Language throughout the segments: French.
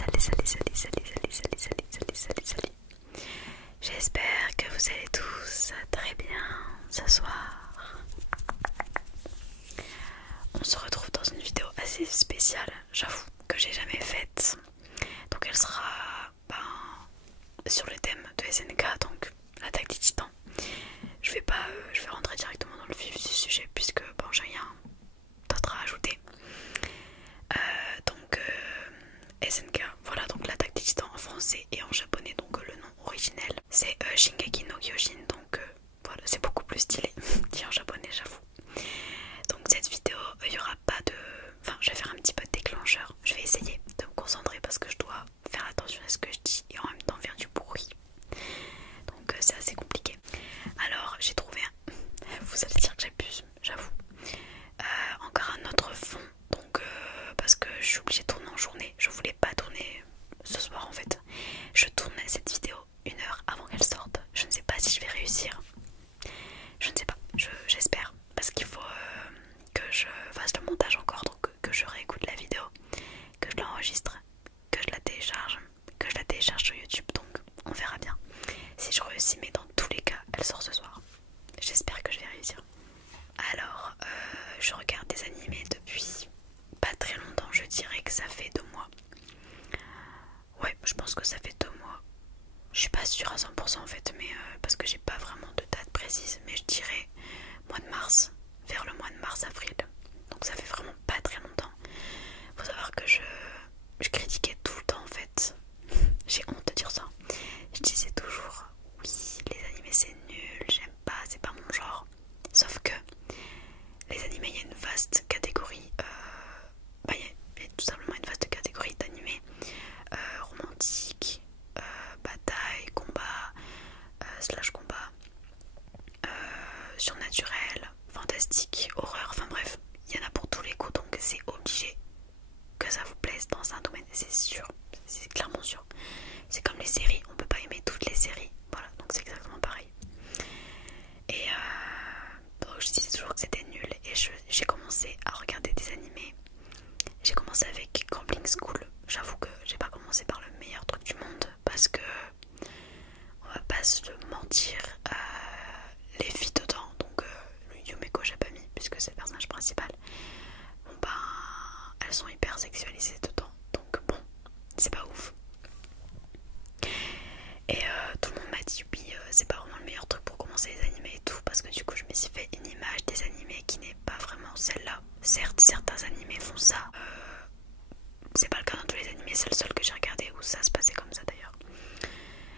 salut. J'espère que vous allez tous très bien ce soir. On se retrouve dans une vidéo assez spéciale, j'avoue, que j'ai jamais faite. Donc elle sera sur le thème de SNK, donc l'attaque des titans. Je vais rentrer directement dans le vif du sujet puisque j'ai rien d'autre à ajouter. SNK, voilà, donc l'attaque des titans en français et en japonais, donc le nom originel c'est Shingeki no Kyojin, donc voilà, c'est beaucoup plus stylé dit en japonais, j'avoue. Donc cette vidéo, il n'y aura pas de... Enfin, je vais faire un petit peu de déclencheur, je vais essayer de me concentrer parce que je dois faire attention à ce que je dis et en même temps faire du bruit. Donc c'est assez compliqué. Alors j'ai trouvé vous allez dire que j'abuse, j'avoue. Encore un autre fond, donc parce que je suis obligée de tourner en journée. Je voulais pas tourner ce soir en fait. Je tourne cette vidéo 1 heure avant qu'elle sorte. Je ne sais pas si je vais réussir. Je ne sais pas, j'espère. Parce qu'il faut que je fasse le montage encore, donc que je réécoute la vidéo, que je l'enregistre, que je la télécharge sur YouTube, donc on verra bien si je réussis, mais dans tous les cas elle sort ce soir. J'espère que je vais réussir. Alors je regarde des animés depuis pas très longtemps, je dirais que ça fait 2 mois. Ouais, je pense que ça fait 2 mois. Je suis pas sûre à 100% en fait, mais parce que j'ai pas vraiment de date précise, mais je dirais mois de mars, vers le mois de mars-avril. Donc ça fait vraiment pas très longtemps. Faut savoir que je critiquais tout le temps en fait. J'ai honte de dire ça. Je disais toujours oui, les animés c'est nul, j'aime pas, c'est pas mon genre. Sauf que les animés, il y a une vaste catégorie, il y a tout simplement une vaste catégorie d'animés romantiques, bataille, combat, slash combat, surnaturel, fantastique, horreur, enfin bref, il y en a pour tous les goûts, donc c'est obligé que ça vous plaise dans un domaine, c'est sûr, c'est clairement sûr. C'est comme les séries, on peut pas aimer toutes les séries, voilà, donc c'est exactement pareil. Et donc je disais toujours que c'était nul et j'ai commencé à regarder des animés. J'ai commencé avec Gambling School. J'avoue que j'ai pas commencé par le meilleur truc du monde parce que on va pas se mentir, les filles dedans, donc Yumeko j'ai pas mis puisque c'est le personnage principal, elles sont hyper sexualisées dedans, donc bon, c'est pas ouf. Et tout le monde m'a dit oui, c'est pas vraiment le meilleur truc pour commencer les animés et tout, parce que du coup je me suis fait une image des animés qui n'est pas vraiment celle-là. Certes, certains animés font ça, c'est pas le cas dans tous les animés, c'est le seul que j'ai regardé où ça se passait comme ça d'ailleurs.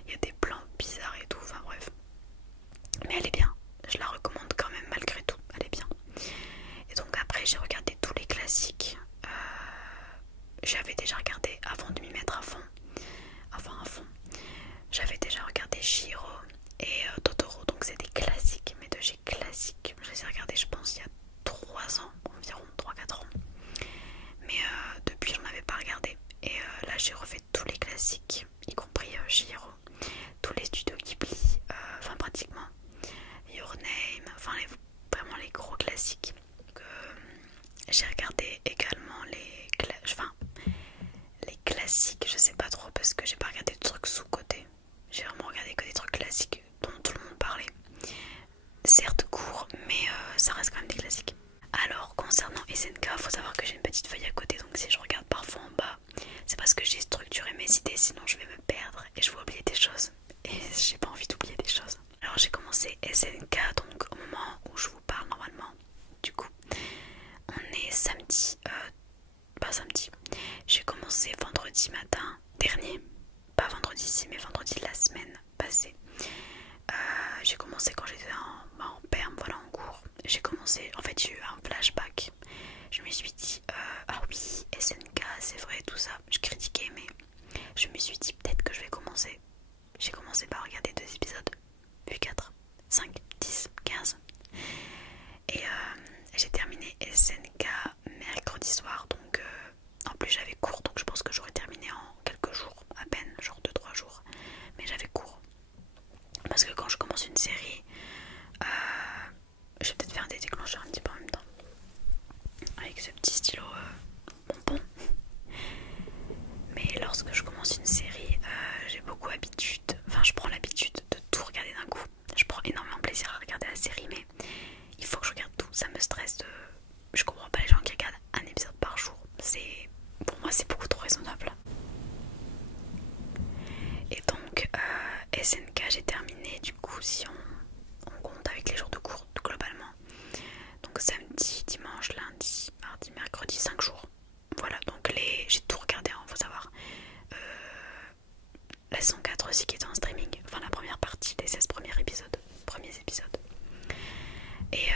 Il y a des plans bizarres et tout, enfin bref. Mais elle est bien, je la recommande quand même malgré tout, elle est bien. Et donc après j'ai regardé tous les classiques. J'avais déjà regardé avant de m'y mettre à fond. J'avais déjà regardé Chihiro et Totoro, donc c'est des classiques, mais de chez classiques. Je les ai regardés je pense il y a 3 ans, environ 3-4 ans. Mais depuis j'en avais pas regardé. Et là j'ai refait tous les classiques, y compris Chihiro, tous les studios Ghibli, enfin pratiquement. Your Name, enfin vraiment les gros classiques. J'ai regardé également les classiques, je sais pas trop parce que j'ai pas regardé de trucs sous-côté. J'ai vraiment regardé que des trucs classiques dont tout le monde parlait. Certes court, mais ça reste quand même des classiques. Alors concernant SNK, faut savoir que j'ai une petite feuille à côté, donc si je regarde parfois en bas, c'est parce que j'ai structuré mes idées, sinon je vais me perdre et je vais oublier des choses. Et j'ai pas envie d'oublier des choses. Alors j'ai commencé SNK donc au moment où je vous parle normalement. Du coup, on est samedi, pas samedi. J'ai commencé vendredi matin dernier, pas vendredi-ci mais vendredi de la semaine passée. J'ai commencé quand j'étais en perm, voilà, en cours. J'ai commencé, en fait j'ai eu un flashback. Je me suis dit, ah oui, SNK, c'est vrai, tout ça. Je critiquais, mais je me suis dit peut-être que je vais commencer. J'ai commencé par regarder 2 épisodes, puis 4, 5, 10, 15. Et j'ai terminé SNK mercredi soir, donc en plus j'avais cours, donc je pense que j'aurais terminé en quelques jours, à peine, genre 2-3 jours. Mais j'avais cours. Parce que quand je commence une série, je vais peut-être faire des déclencheurs un petit peu en même temps. Avec ce petit stylo bonbon. Mais lorsque je si on compte avec les jours de cours globalement. Donc samedi, dimanche, lundi, mardi, mercredi, 5 jours. Voilà, donc j'ai tout regardé, hein, faut savoir. La saison 4 aussi qui était en streaming, enfin la première partie, les 16 premiers épisodes. Et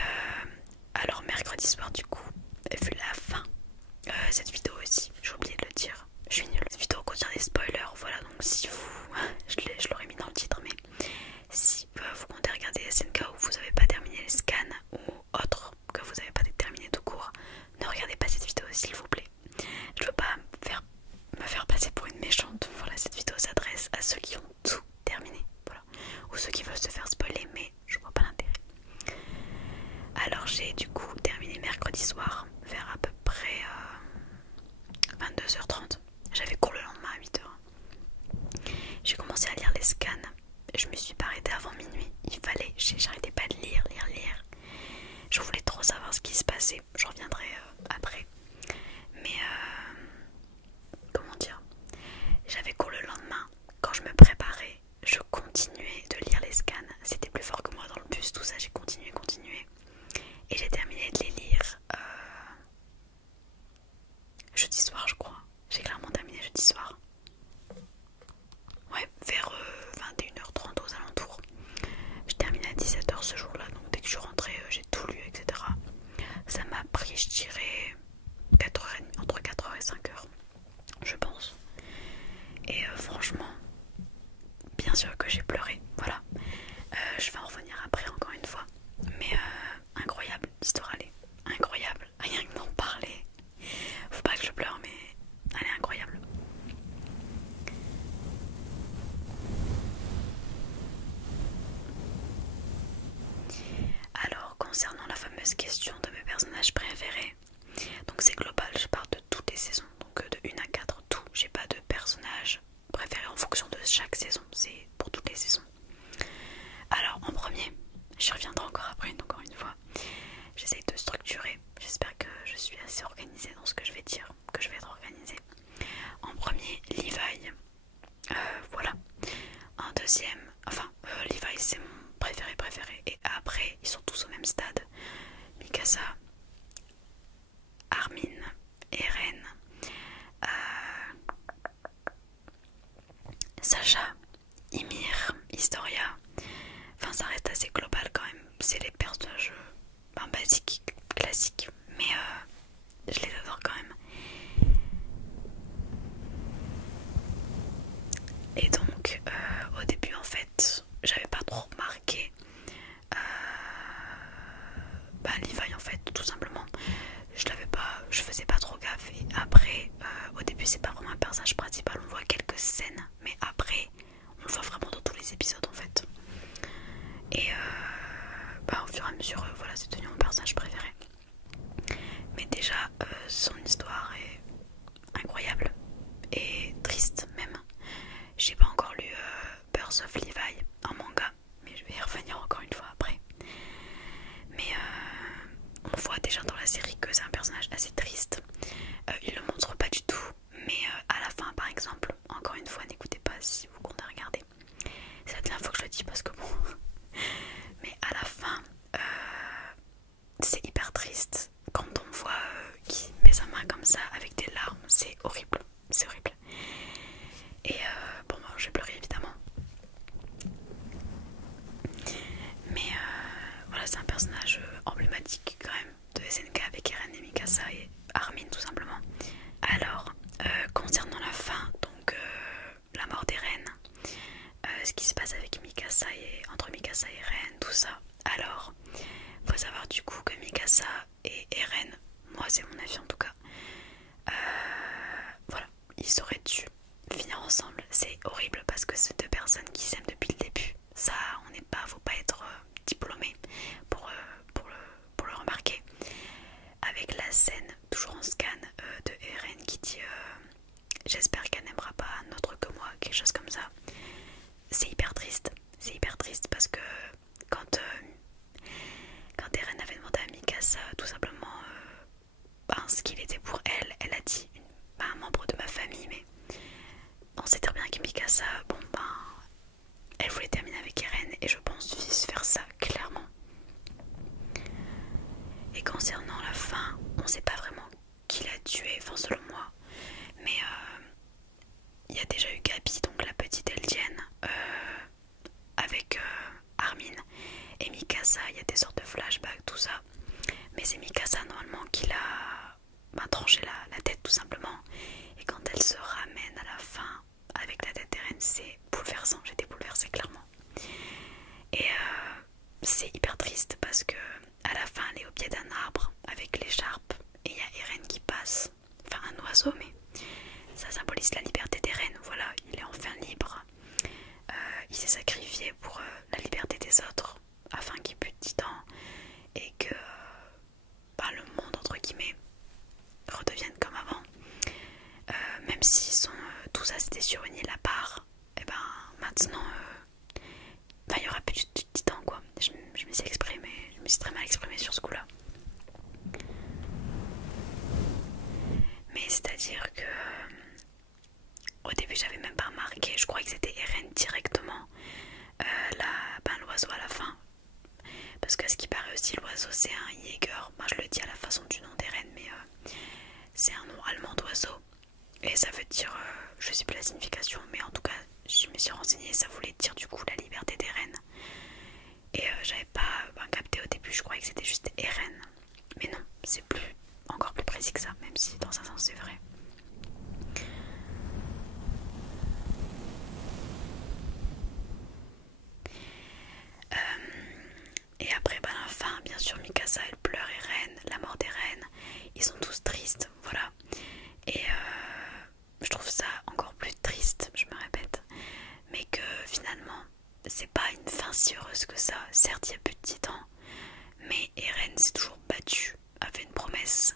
alors mercredi soir du coup, vu la fin, cette vidéo aussi, j'ai oublié de le dire, je suis nulle. Cette vidéo contient des spoilers, voilà, donc si vous, je l'aurais mis dans le titre, mais si vous comptez regarder les SNK où vous n'avez pas terminé les scans ou autre que vous n'avez pas terminé tout court, ne regardez pas cette vidéo s'il vous plaît. Je veux pas me faire passer pour une méchante. Voilà, cette vidéo s'adresse à ceux qui ont tout terminé, voilà, ou ceux qui veulent se faire spoiler, mais je vois pas l'intérêt. Alors j'ai du coup terminé mercredi soir vers à peu près 22h30. J'avais cours le lendemain à 8h. J'ai commencé à lire les scans. Je me suis pas arrêtée avant minuit. J'arrêtais pas de lire. Je voulais trop savoir ce qui se passait. J'en reviendrai après. Mais comment dire, j'avais cours le lendemain. Quand je me préparais, je continuais de lire les scans. C'était plus fort que moi dans le bus, tout ça. J'ai continué. Et j'ai terminé de les lire jeudi soir, je crois. J'ai clairement terminé jeudi soir. Ouais, vers 21h30 aux alentours. Je terminais à 17h ce jour-là, donc dès que je suis rentrée, j'ai tout lu, etc. Ça m'a pris, je dirais, 4h30, entre 4h et 5h, je pense. Et franchement, bien sûr que j'ai pleuré, voilà. Je vais en revenir après encore une fois. Mais incroyable, l'histoire elle est incroyable, rien que d'en parler. Faut pas que je pleure, mais elle est incroyable. Alors, concernant la fameuse question de mes personnages préférés, donc c'est global, je parle de toutes les saisons, donc de 1 à 4, tout. J'ai pas de personnage préféré en fonction de chaque saison, c'est pour toutes les saisons. Alors, en premier, j'y reviendrai encore une fois, j'essaye de structurer, j'espère que je suis assez organisée dans ce que je vais dire, que je vais être organisée. En premier, Levi, voilà. En deuxième, Levi c'est mon préféré, et après ils sont tous au même stade. Mikasa, Armin, Eren, Sacha, Ymir, Historia. Enfin ça reste assez global quand même. C'est les personnages basiques, classiques, mais je les adore quand même. Et donc au début en fait j'avais pas trop remarqué Levi en fait, tout simplement. Je faisais pas trop gaffe. Et après, au début c'est pas vraiment un personnage principal, on voit quelques scènes, mais après on le voit vraiment dans tous les épisodes en fait. Et au fur et à mesure, voilà, c'est devenu mon personnage préféré. Mais déjà, son histoire est incroyable et triste même. J'ai pas encore lu Birth of Levi en manga, mais je vais y revenir encore une fois après. Mais on voit déjà dans la série que c'est un personnage assez triste. Il le montre pas du tout, mais à la fin par exemple, encore une fois, n'écoutez pas si vous comptez regarder. C'est la dernière fois que je le dis parce que bon. Mais à la fin, c'est hyper triste quand on voit qui met sa main comme ça avec des larmes. C'est horrible, c'est horrible. Et j'ai pleuré évidemment. Mais voilà, c'est un personnage emblématique quand même de SNK avec Eren et Mikasa et Armin tout simplement. Alors, concernant la fin, donc la mort d'Eren, ce qui se passe avec Mikasa et entre Mikasa et Eren, tout ça. Alors, faut savoir du coup que Mikasa et Eren, moi c'est mon avis en tout cas, voilà, ils auraient dû finir ensemble. C'est horrible parce que c'est deux personnes qui s'aiment depuis le début. Ça, faut pas être diplômé pour le remarquer. Avec la scène, toujours en scan, de Eren qui dit j'espère qu'elle n'aimera pas un autre que moi, quelque chose comme ça. C'est hyper triste parce que quand Eren avait demandé à Mikasa tout simplement ce qu'il était pour elle, elle a dit un membre de ma famille, mais on sait très bien que Mikasa, elle voulait terminer avec Eren et je pense Armin. Et Mikasa, il y a des sortes de flashbacks, tout ça. Mais c'est Mikasa normalement qui l'a tranché la tête tout simplement. Et quand elle se ramène à la fin avec la tête d'Eren, c'est bouleversant, j'étais bouleversée clairement. Et c'est hyper triste parce que à la fin elle est au pied d'un arbre avec l'écharpe et il y a Eren qui passe, enfin un oiseau, mais ça symbolise la liberté d'Eren. Voilà, il est enfin libre. Il s'est sacrifié pour la liberté des autres afin qu'il bute Titan et que le monde entre guillemets redevienne comme avant. Même s'ils sont tous restés sur une île à part, et ben maintenant il n'y aura plus de Titan quoi. Je me suis très mal exprimée sur ce coup là. Mais c'est à dire que au début j'avais même pas remarqué, je croyais que c'était Eren directement l'oiseau à la fin. Parce que ce qui paraît aussi, l'oiseau c'est un Jäger. Moi je le dis à la façon du nom d'Eren, mais c'est un nom allemand d'oiseau. Et ça veut dire, je sais plus la signification, mais en tout cas je me suis renseignée, ça voulait dire du coup la liberté d'Eren. Et j'avais pas capté au début, je croyais que c'était juste Eren. Mais non, c'est encore plus précis que ça, même si dans un sens c'est vrai. Et après la fin, bien sûr Mikasa elle pleure Eren, la mort d'Eren, ils sont tous tristes, voilà. Et je trouve ça encore plus triste, je me répète, mais que finalement c'est pas une fin si heureuse que ça. Certes il y a plus de titans, mais Eren s'est toujours battu, a fait une promesse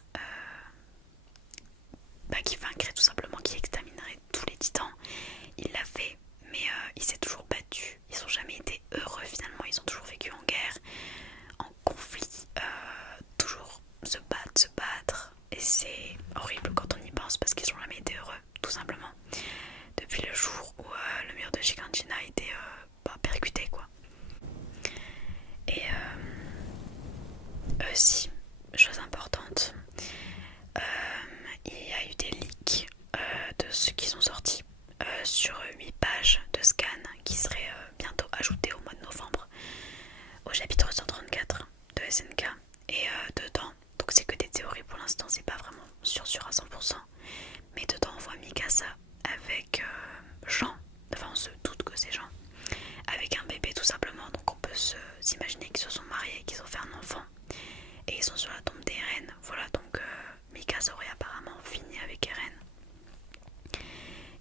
qui vaincrait tout simplement, qui exterminerait tous les titans. Il l'a fait, mais il s'est toujours battu. Ils n'ont jamais été heureux finalement, ils ont toujours vécu en guerre, en conflit, toujours se battre. Et c'est horrible quand on y pense parce qu'ils n'ont jamais été heureux, tout simplement. Depuis le jour où le mur de Shiganshina a été percuté quoi. Et aussi, chose importante, il y a eu des leaks de ceux qui sont sortis sur 8 pages de scan qui seraient bientôt ajoutées au mois de novembre au chapitre 134 de SNK. Et dedans, donc c'est que des théories pour l'instant, c'est pas vraiment sûr à 100%, mais dedans on voit Mikasa avec Jean, enfin on se doute que c'est Jean, avec un bébé tout simplement, donc on peut s'imaginer qu'ils se sont mariés, qu'ils ont fait un enfant et ils sont sur la tombe d'Eren. Voilà, donc Mikasa aurait apparemment fini avec Eren.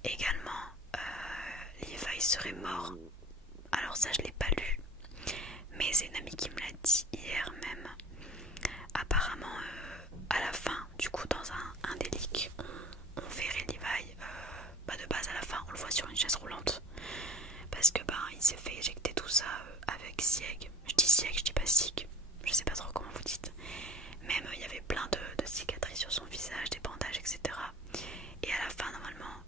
Également Levi serait mort, alors ça je l'ai pas lu, mais c'est une amie qui me l'a dit hier même. Apparemment à la fin, du coup dans un des leaks, on verrait Levi de base à la fin, on le voit sur une chaise roulante parce que il s'est fait éjecter tout ça avec Sieg. Je dis Sieg, je dis pas Sig, je sais pas trop comment vous dites. Même il y avait plein de cicatrices sur son visage, des bandages, etc. Et à la fin normalement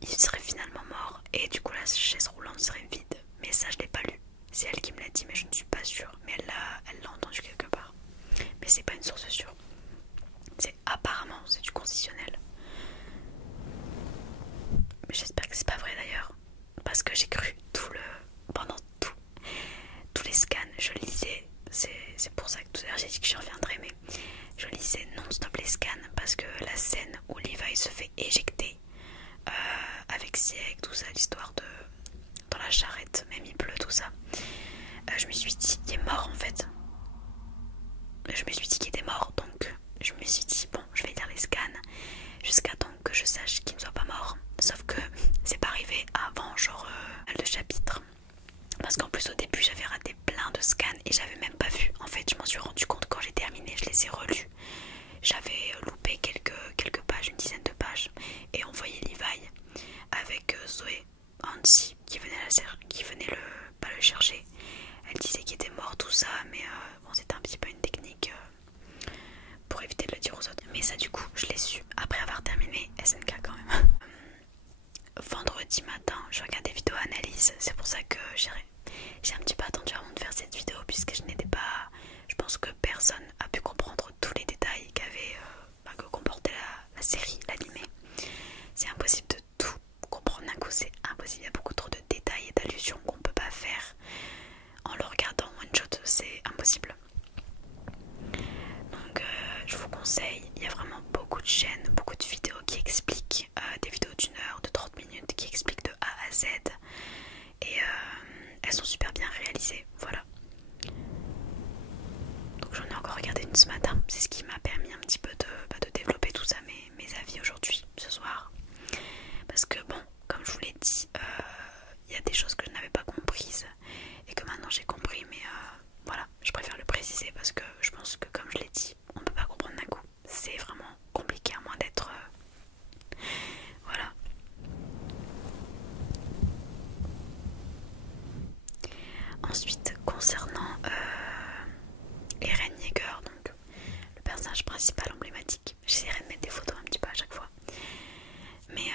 il serait finalement mort et du coup la chaise roulante serait vide. Mais ça je l'ai pas lu, c'est elle qui me l'a dit, mais je ne suis pas sûre. Mais elle l'a entendu quelque part, mais c'est pas une source sûre. C'est apparemment, c'est du conditionnel. Mais j'espère que c'est pas vrai d'ailleurs, parce que j'ai cru pendant tous les scans, je lisais, c'est pour ça que tout à l'heure j'ai dit que je reviendrai, mais je lisais non-stop les scans parce que la scène où Levi se fait éjecter avec Sieg, tout ça, l'histoire dans la charrette, même il pleut, tout ça, je me suis dit il est mort en fait. Je me suis dit qu'il était mort, donc je me suis dit bon, je vais lire les scans jusqu'à temps que je sache qu'il ne soit pas mort. Sauf que c'est pas arrivé avant genre le chapitre, parce qu'en plus au début j'avais raté plein de scans et j'avais même pas vu. En fait je m'en suis rendu compte quand j'ai terminé, je les ai relus. J'avais loupé quelques pages, une dizaine de pages, et on voyait Levi avec Zoé Hansi qui venait pas le chercher. Elle disait qu'il était mort, tout ça, mais bon, c'était un petit peu une technique pour éviter de le dire aux autres. Mais ça, du coup, je l'ai su après avoir terminé SNK quand même. Vendredi matin, je regarde des vidéos analyse. C'est pour ça que j'ai un petit peu attendu avant de faire cette vidéo, puisque je pense que personne a pu comprendre tous les détails que comportait la série, l'animé. C'est impossible de tout comprendre d'un coup, c'est impossible. Il y a beaucoup trop de détails et d'allusions qu'on peut pas faire en le regardant c'est impossible. Donc je vous conseille, il y a vraiment beaucoup de chaînes, beaucoup de vidéos qui expliquent, des vidéos d'une heure, de 30 minutes qui expliquent de A à Z et elles sont super bien réalisées, voilà. Donc j'en ai encore regardé une ce matin, c'est ce qui m'a permis un petit peu de développer tout ça, mes avis aujourd'hui, ce soir. Parce que bon, comme je vous l'ai dit, il y a des choses que je n'avais pas comprises et que maintenant j'ai compris, mais voilà, je préfère le préciser parce que je pense que comme je l'ai dit, on ne peut pas comprendre d'un coup. C'est vraiment compliqué à moins d'être... voilà. Ensuite, concernant Eren Yeager, donc le personnage principal emblématique, j'essaierai de mettre des photos un petit peu à chaque fois. Mais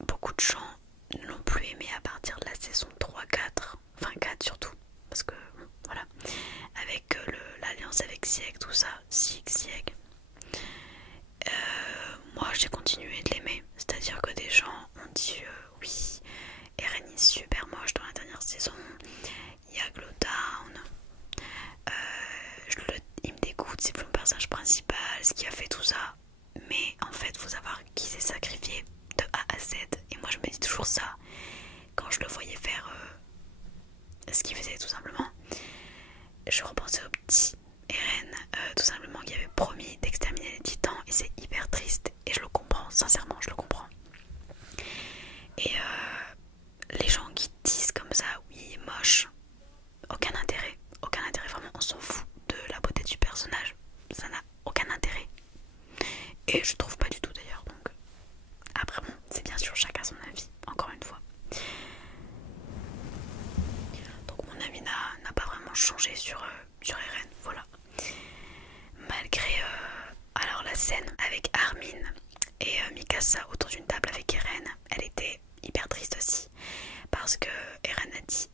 beaucoup de gens ne l'ont plus aimé à partir de la saison 3-4, enfin 4 surtout, parce que bon, voilà, avec l'alliance avec Sieg, tout ça, Sieg. Moi j'ai continué de l'aimer, c'est-à-dire que des gens ont dit oui, Eren est super moche dans la dernière saison, il y a Glowdown, il me dégoûte, c'est plus mon personnage principal, ce qui a fait tout ça. Mais en fait, faut savoir qui s'est sacrifié de A à Z. Et moi, je me dis toujours ça quand je le voyais faire ce qu'il faisait, tout simplement. Je repensais au petit Eren, tout simplement, qui avait promis d'exterminer les titans. Et c'est hyper triste. Et je le comprends, sincèrement, je le comprends. Et les gens qui disent comme ça, oui, moche, aucun intérêt, vraiment, on s'en fout de la beauté du personnage. Ça n'a aucun intérêt. Et je trouve pas du tout d'ailleurs, donc après bon, c'est bien sûr chacun son avis, encore une fois. Donc mon avis n'a pas vraiment changé sur Eren, voilà. Malgré alors la scène avec Armin et Mikasa autour d'une table avec Eren, elle était hyper triste aussi. Parce que Eren a dit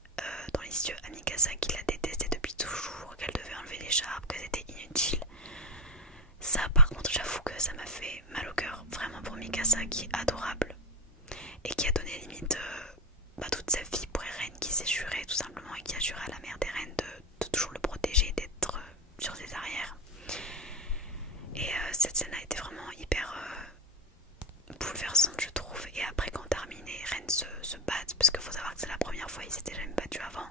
dans les yeux à Mikasa qu'il la détestait depuis toujours, qu'elle devait enlever l'écharpe, que c'était inutile. Ça par contre j'avoue que ça m'a fait mal au cœur, vraiment pour Mikasa qui est adorable et qui a donné limite toute sa vie pour Eren, qui s'est juré tout simplement et qui a juré à la mère d'Eren de toujours le protéger, d'être sur ses arrières. Et cette scène a été vraiment hyper bouleversante je trouve. Et après quand Armin et Eren se battent, parce qu'il faut savoir que c'est la première fois, ils s'étaient jamais battus avant,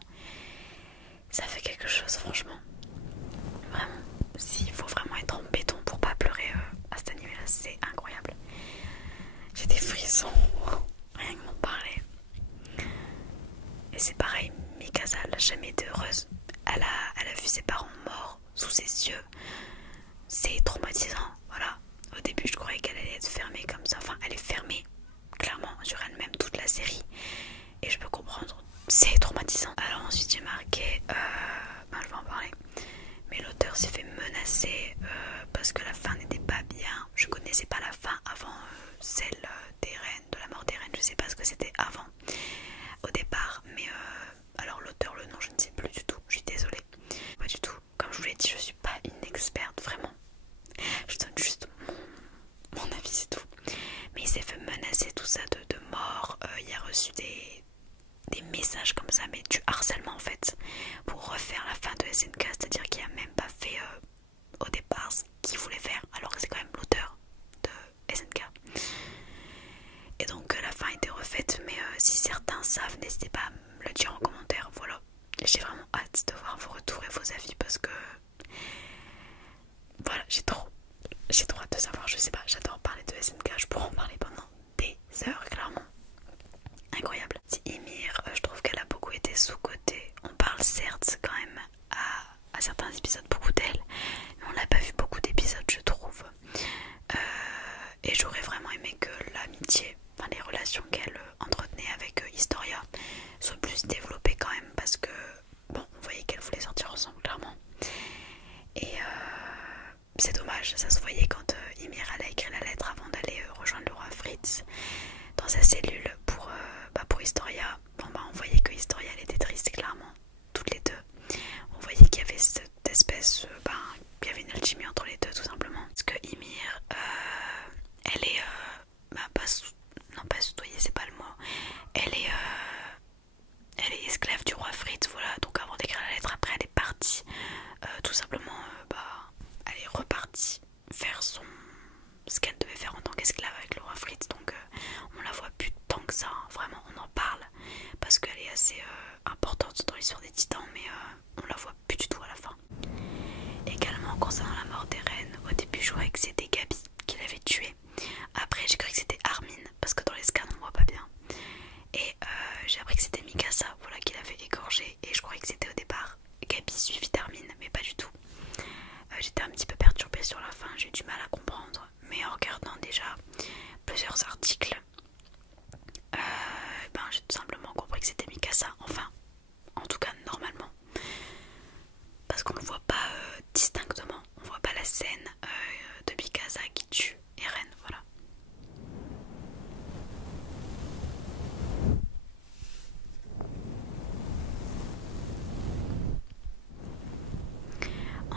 ça fait quelque chose franchement. Vraiment, s'il faut vraiment être en béton pour pas pleurer à cet anime là, c'est incroyable. J'ai des frissons, rien que m'en parler. Et c'est pareil, Mikasa elle n'a jamais été heureuse. Elle a vu ses parents morts sous ses yeux. C'est traumatisant, voilà. Au début je croyais qu'elle allait être fermée comme ça. Enfin elle est fermée, clairement, sur elle-même toute la série. Et je peux comprendre, c'est traumatisant. Alors ensuite j'ai marqué, je vais en parler. Mais l'auteur s'est fait menacer parce que la fin n'était pas bien. Je connaissais pas la fin avant celle d'Eren, de la mort d'Eren. Je sais pas ce que c'était avant, au départ. Mais alors l'auteur, le nom, je ne sais plus du tout. Je suis désolée. Pas du tout. Comme je vous l'ai dit, je suis pas une experte, vraiment. Je donne juste mon avis, c'est tout. Mais il s'est fait menacer tout ça de mort. Il a reçu des messages comme ça, mais du harcèlement en fait, pour refaire la fin de SNK, c'est-à-dire qu'il a même pas fait au départ ce qu'il voulait faire, alors que c'est quand même l'auteur de SNK. Et donc la fin a été refaite, mais si certains savent, n'hésitez pas à me le dire en commentaire, voilà. J'ai vraiment hâte de voir vos retours et vos avis parce que voilà, j'ai trop hâte de savoir, je sais pas, j'adore parler de SNK, je pourrais en parler pendant des heures, clairement. Incroyable. Si Ymir, je trouve qu'elle a beaucoup été sous-cotée. On parle certes quand même à certains épisodes beaucoup d'elle, mais on n'a pas vu beaucoup d'épisodes je trouve. Et j'aurais vraiment aimé que l'amitié, enfin les relations qu'elle entretenait avec Historia soient plus développées quand même, parce que bon, on voyait qu'elle voulait sortir ensemble clairement. Et c'est dommage, ça se voyait quand Ymir allait écrire la lettre avant d'aller rejoindre le roi Fritz dans sa cellule pour Historia. Bon on voyait que Historia elle était triste clairement, toutes les deux.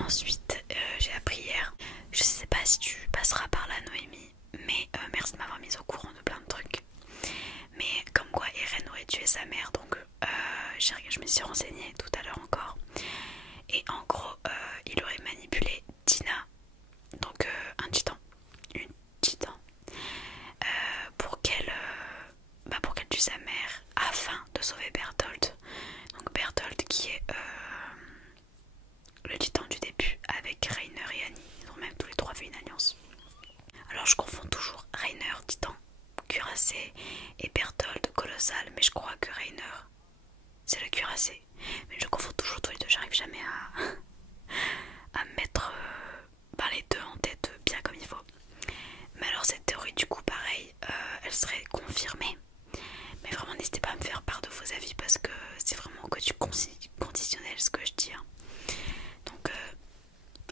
Ensuite, j'ai appris hier, je sais pas si tu passeras par là Noémie, mais merci de m'avoir mise au courant de plein de trucs. Mais comme quoi Eren aurait tué sa mère, donc je me suis renseignée tout à l'heure encore. Et en gros, il aurait manipulé Tina, donc un titan, une titan, pour qu'elle tue sa mère afin de sauver Bertholdt. Donc Bertholdt qui est le titan du début avec Reiner et Annie. Ils ont même tous les trois fait une alliance. Alors je confonds toujours Reiner, titan cuirassé, et Bertholdt, colossal, mais je crois que Reiner c'est le cuirassé. Mais je confonds toujours tous les deux, j'arrive jamais à mettre les deux en tête bien comme il faut. Mais alors cette théorie du coup pareil, elle serait confirmée. Mais vraiment n'hésitez pas à me faire part de vos avis parce que c'est vraiment que du conditionnel ce que je dis. Hein. Donc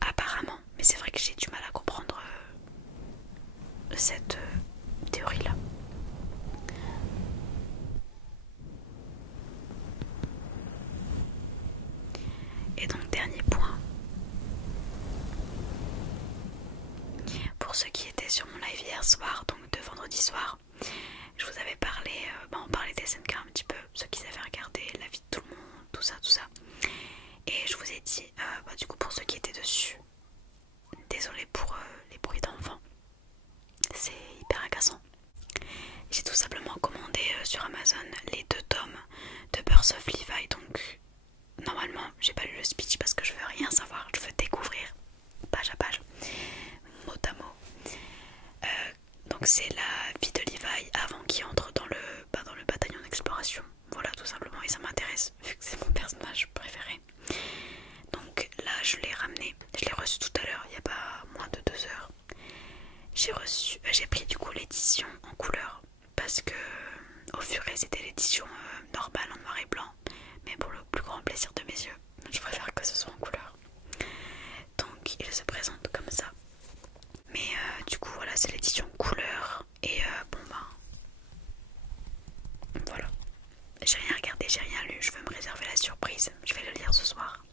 apparemment, mais c'est vrai que j'ai du mal à comprendre cette théorie là. Et donc dernier point, pour ceux qui étaient sur mon live hier soir, donc de vendredi soir, je vous avais parlé, on parlait des SNK un petit peu, ceux qui avaient regardé la vie de tout le monde, tout ça. Et je vous ai dit, du coup pour ceux qui étaient dessus, désolé pour les bruits d'enfants, c'est hyper agaçant. J'ai tout simplement commandé sur Amazon les 2 tomes de Birth of Levi, donc normalement j'ai pas lu le speech parce que je veux rien savoir, je veux découvrir page à page, mot à mot. Donc c'est la vie de Levi avant qu'il entre dans le bataillon d'exploration. Voilà tout simplement, et ça m'intéresse vu que c'est mon personnage préféré. Donc là je l'ai ramené, je l'ai reçu tout à l'heure, il n'y a pas moins de 2 heures. J'ai pris du coup l'édition en couleur parce que au Furet c'était l'édition normale en noir et blanc, mais pour le plus grand plaisir de mes yeux, je préfère que ce soit en couleur. Donc il se présente comme ça. Mais du coup voilà, c'est l'édition couleur. Et voilà. J'ai rien regardé, j'ai rien lu, je veux me réserver la surprise. Je vais le lire ce soir.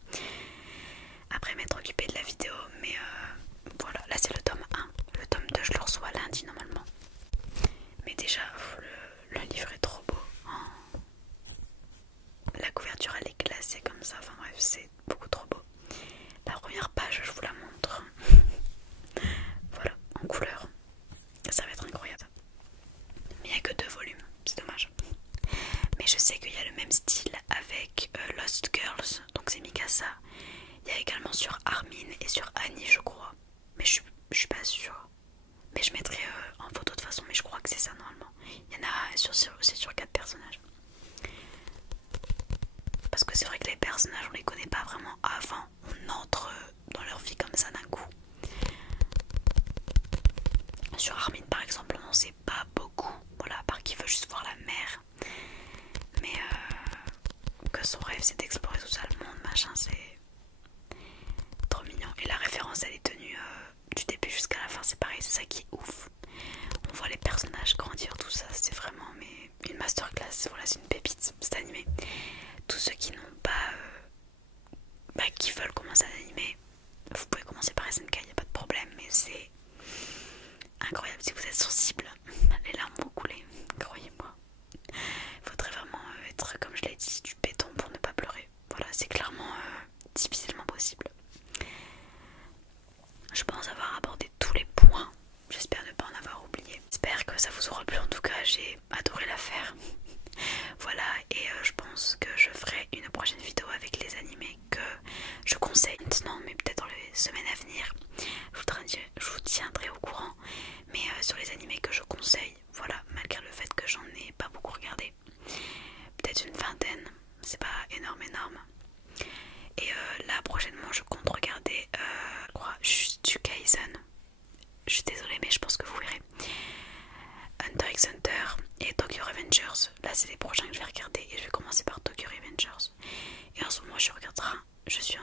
Après m'être occupée de la vidéo, mais voilà, là c'est le tome 1. Le tome 2 je le reçois lundi normalement. Mais déjà le livre est trop beau. Oh. La couverture elle est classée comme ça, enfin bref c'est beaucoup trop beau. La première page je vous la montre. Voilà, en couleur. Ça va être incroyable. Mais il n'y a que 2 volumes, c'est dommage. Mais je sais qu'il y a le même style avec Lost Girls, donc c'est Mikasa. Il y a également sur Armin et sur Annie je crois. Mais je suis pas sûre. Mais je mettrai en photo de toute façon, mais je crois que c'est ça normalement. Il y en a aussi sur 4 personnages. Parce que c'est vrai que les personnages on les connaît pas vraiment avant. On entre dans leur vie comme ça d'un coup. Sur Armin par exemple on n'en sait pas beaucoup. Voilà, à part qu'il veut juste voir la mer. Mais que son rêve c'est d'explorer tout ça, le monde, machin, c'est trop mignon. Et la référence elle est tenue du début jusqu'à la fin, c'est pareil, c'est ça qui est ouf. On voit les personnages grandir, tout ça, c'est vraiment une masterclass. Voilà, c'est une pépite, cet animé. Tous ceux qui n'ont pas qui veulent commencer à animer, vous pouvez commencer par SNK, il n'y a pas de problème, mais c'est incroyable. Si vous êtes sensible, les larmes vont couler, croyez-moi. Il faudrait vraiment être, comme je l'ai dit, du béton pour ne pas pleurer. Voilà, c'est clairement difficilement possible. Je pense avoir abordé tous les points. J'espère ne pas en avoir oublié. J'espère que ça vous aura plu. En tout cas, j'ai adoré la faire. Voilà, et je pense que je ferai une prochaine vidéo avec les animés que je conseille maintenant, mais peut-être dans les semaines à venir. Je vous tiendrai au courant. Mais sur les animés que je conseille, voilà, malgré le fait que j'en ai pas beaucoup regardé. Peut-être une vingtaine, c'est pas énorme. Et là prochainement je compte regarder je crois Jujutsu Kaisen. Je suis désolée mais je pense que vous verrez. Hunter x Hunter et Tokyo Revengers. Là c'est les prochains que je vais regarder et je vais commencer par Tokyo Revengers. Et en ce moment je suis